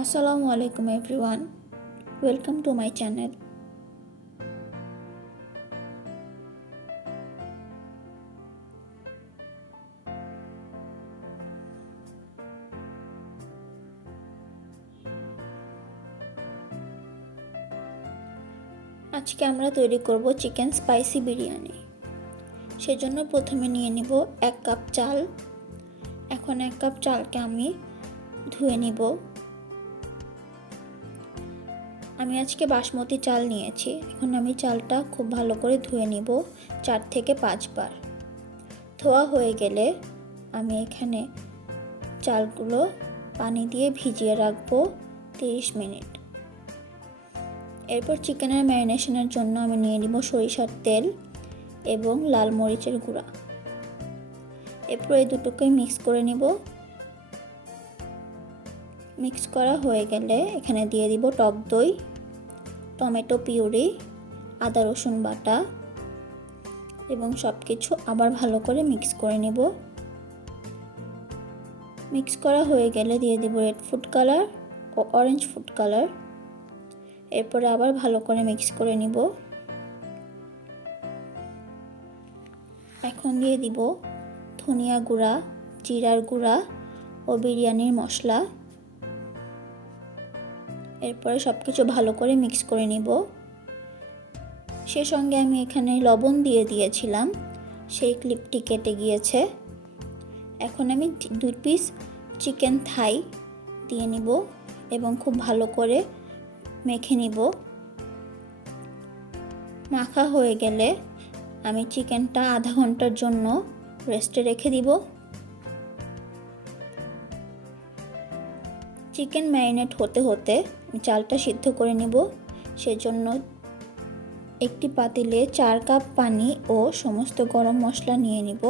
Assalamu alaikum everyone. Welcome to my channel. আজকে আমরা তৈরি করব চিকেন স্পাইসি বিরিয়ানি। সেজন্য প্রথমে নিয়ে নিব 1 কাপ চাল। এখন 1 কাপ চালকে আমি ধুয়ে নিব। আমি আজকে বাসমতি চাল নিয়েছি। এখন আমি চালটা খুব ভালো করে ধুয়ে নিব 4 থেকে 5 বার। ধোয়া হয়ে গেলে আমি এখানে চালগুলো পানি দিয়ে ভিজিয়ে রাখবো 30 মিনিট। এরপর চিকেনের ম্যারিনেশনের জন্য আমি নিয়ে নিব সরিষার তেল এবং লাল মরিচের গুঁড়া। এরপর এই দুটোকে মিক্স করে নিব। মিক্স করা হয়ে গেলে এখানে দিয়ে দিব টক দই, টমেটো পিউরি, আদা রসুন বাটা এবং সব কিছু আবার ভালো করে মিক্স করে নিব। মিক্স করা হয়ে গেলে দিয়ে দিব রেড ফুড কালার ও অরেঞ্জ ফুড কালার। এরপরে আবার ভালো করে মিক্স করে নিব। এখন দিয়ে দিব ধনিয়া গুঁড়া, জিরার গুঁড়া ও বিরিয়ানির মশলা। এরপরে সব কিছু ভালো করে মিক্স করে নিব। সে সঙ্গে আমি এখানে লবণ দিয়ে দিয়েছিলাম, সেই ক্লিপটি কেটে গিয়েছে। এখন আমি 2 পিস চিকেন থাই দিয়ে নিব এবং খুব ভালো করে মেখে নিব। মাখা হয়ে গেলে আমি চিকেনটা আধা ঘন্টার জন্য রেস্টে রেখে দিব। চিকেন ম্যারিনেট হতে হতে চালটা সিদ্ধ করে নিব। সেজন্য একটি পাতিলে 4 কাপ পানি ও সমস্ত গরম মশলা নিয়ে নিব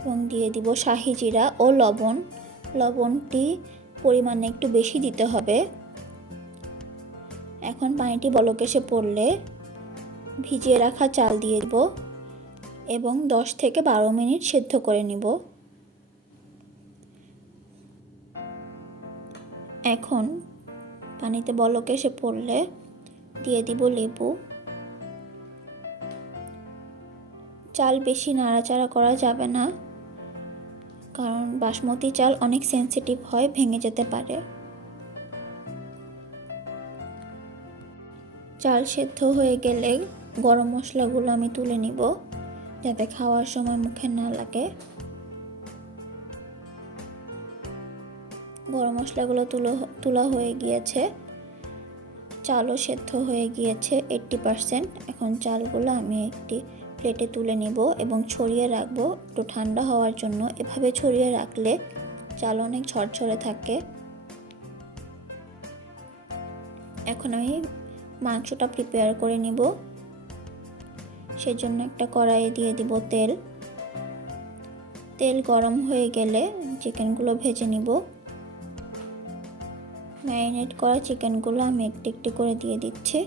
এবং দিয়ে দিব শাহি জিরা ও লবণ। লবণটি পরিমাণে একটু বেশি দিতে হবে। এখন পানিটি বলক এসে পড়লে ভিজিয়ে রাখা চাল দিয়ে দিব এবং 10 থেকে 12 মিনিট সেদ্ধ করে নিব। এখন পানিতে বলক এসে পড়লে দিয়ে দিব লেবু। চাল বেশি নাড়াচাড়া করা যাবে না, কারণ বাসমতি চাল অনেক সেনসিটিভ হয়, ভেঙে যেতে পারে। চাল সেদ্ধ হয়ে গেলে গরম মশলাগুলো আমি তুলে নিব, যাতে খাওয়ার সময় মুখে না লাগে। গরম মশলাগুলো তোলা হয়ে গিয়েছে। চালও সেদ্ধ হয়ে গিয়েছে 80%। এখন চালগুলো আমি একটি প্লেটে তুলে নিব এবং ছড়িয়ে রাখবো একটু ঠান্ডা হওয়ার জন্য। এভাবে ছড়িয়ে রাখলে চাল অনেক ঝরঝরে থাকে। এখন আমি মাংসটা প্রিপেয়ার করে নিব। সেজন্য একটা কড়াইয়ে দিয়ে দিব তেল। তেল গরম হয়ে গেলে চিকেনগুলো ভেজে নিব। ম্যারিনেট করা চিকেনগুলো আমি একটু একটু করে দিয়ে দিচ্ছি।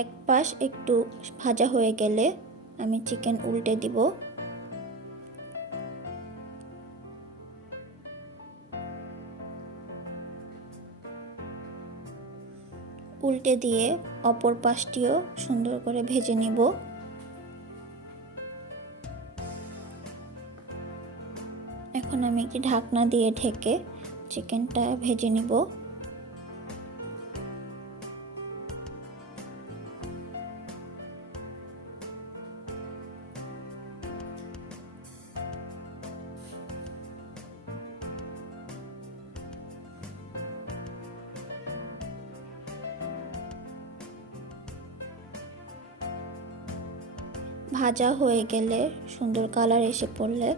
এক পাশ একটু ভাজা হয়ে গেলে আমি চিকেন উল্টে দিব। উল্টে দিয়ে অপর পাশটিও সুন্দর করে ভেজে নিব। এখন আমি একটি ঢাকনা দিয়ে ঢেকে চিকেনটা ভেজে নিব। ভাজা হয়ে গেলে সুন্দর কালার এসে পড়লে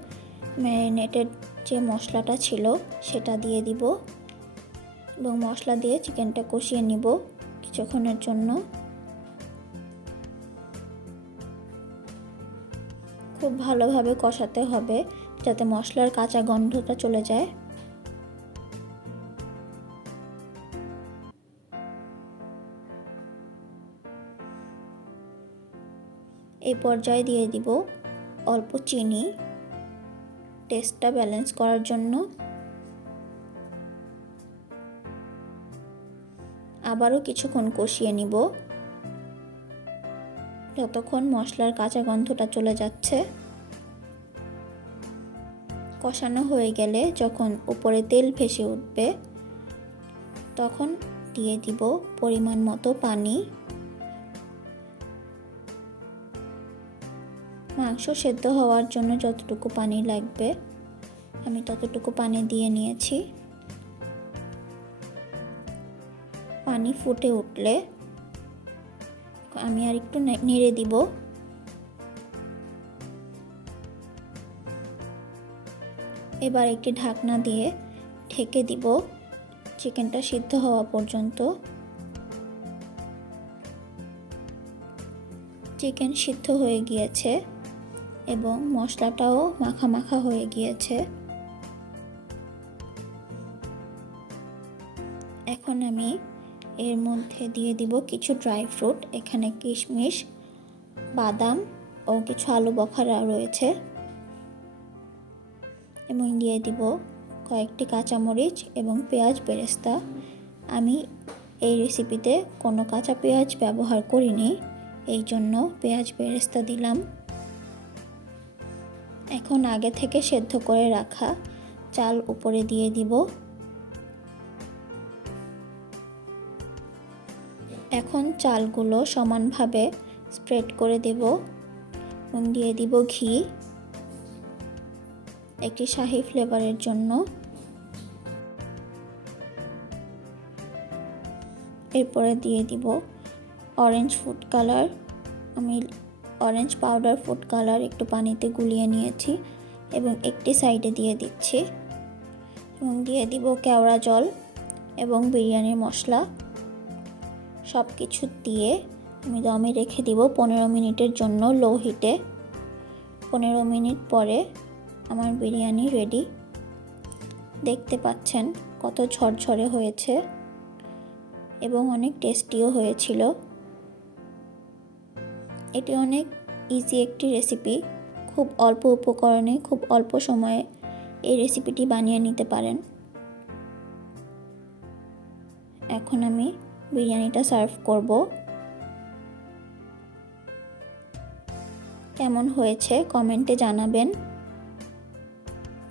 ম্যারিনেটেড যে মশলাটা ছিল সেটা দিয়ে দিব এবং মশলা দিয়ে চিকেনটা কষিয়ে নিব কিছুক্ষণের জন্য। খুব ভালোভাবে কষাতে হবে যাতে মশলার কাঁচা গন্ধটা চলে যায়। এই পর্যায়ে দিয়ে দিব অল্প চিনি, টেস্টটা ব্যালেন্স করার জন্য। আবারও কিছুক্ষণ কষিয়ে নিব যতক্ষণ মশলার কাঁচা গন্ধটা চলে যাচ্ছে। কষানো হয়ে গেলে যখন উপরে তেল ভেসে উঠবে তখন দিয়ে দিব পরিমাণ মতো পানি। মাংস সেদ্ধ হওয়ার জন্য যতটুকু পানি লাগবে আমি ততটুকু পানি দিয়ে নিয়েছি। পানি ফুটে উঠলে আমি আর একটু নেড়ে দিব। এবার একটি ঢাকনা দিয়ে ঢেকে দিব চিকেনটা সিদ্ধ হওয়া পর্যন্ত। চিকেন সিদ্ধ হয়ে গিয়েছে এবং মশলাটাও মাখা মাখা হয়ে গিয়েছে। এখন আমি এর মধ্যে দিয়ে দিব কিছু ড্রাই ফ্রুট। এখানে কিশমিশ, বাদাম ও কিছু আলু বখরা রয়েছে এবং দিয়ে দিব কয়েকটি কাঁচামরিচ এবং পেঁয়াজ বেরেস্তা। আমি এই রেসিপিতে কোনো কাঁচা পেঁয়াজ ব্যবহার করিনি, এই জন্য পেঁয়াজ বেরেস্তা দিলাম। এখন আগে থেকে সেদ্ধ করে রাখা চাল উপরে দিয়ে দিব। এখন চালগুলো সমানভাবে স্প্রেড করে দেব এবং দিয়ে দিব ঘি একটি শাহী ফ্লেভারের জন্য। এরপরে দিয়ে দিব অরেঞ্জ ফুড কালার। আমি অরেঞ্জ পাউডার ফুড কালার একটু পানিতে গুলিয়ে নিয়েছি এবং একটি সাইডে দিয়ে দিচ্ছি এবং দিয়ে দিব কেওড়া জল এবং বিরিয়ানির মশলা। সব কিছু দিয়ে আমি দমে রেখে দিব 15 মিনিটের জন্য লো হিটে। 15 মিনিট পরে আমার বিরিয়ানি রেডি। দেখতে পাচ্ছেন কত ঝরঝরে হয়েছে এবং অনেক টেস্টিও হয়েছিল। এটি অনেক ইজি একটি রেসিপি, খুব অল্প উপকরণে খুব অল্প সময়ে এই রেসিপিটি বানিয়ে নিতে পারেন। এখন আমি বিরিয়ানিটা সার্ভ করব। কেমন হয়েছে কমেন্টে জানাবেন।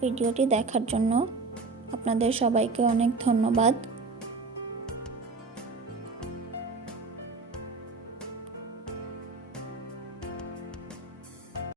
ভিডিওটি দেখার জন্য আপনাদের সবাইকে অনেক ধন্যবাদ।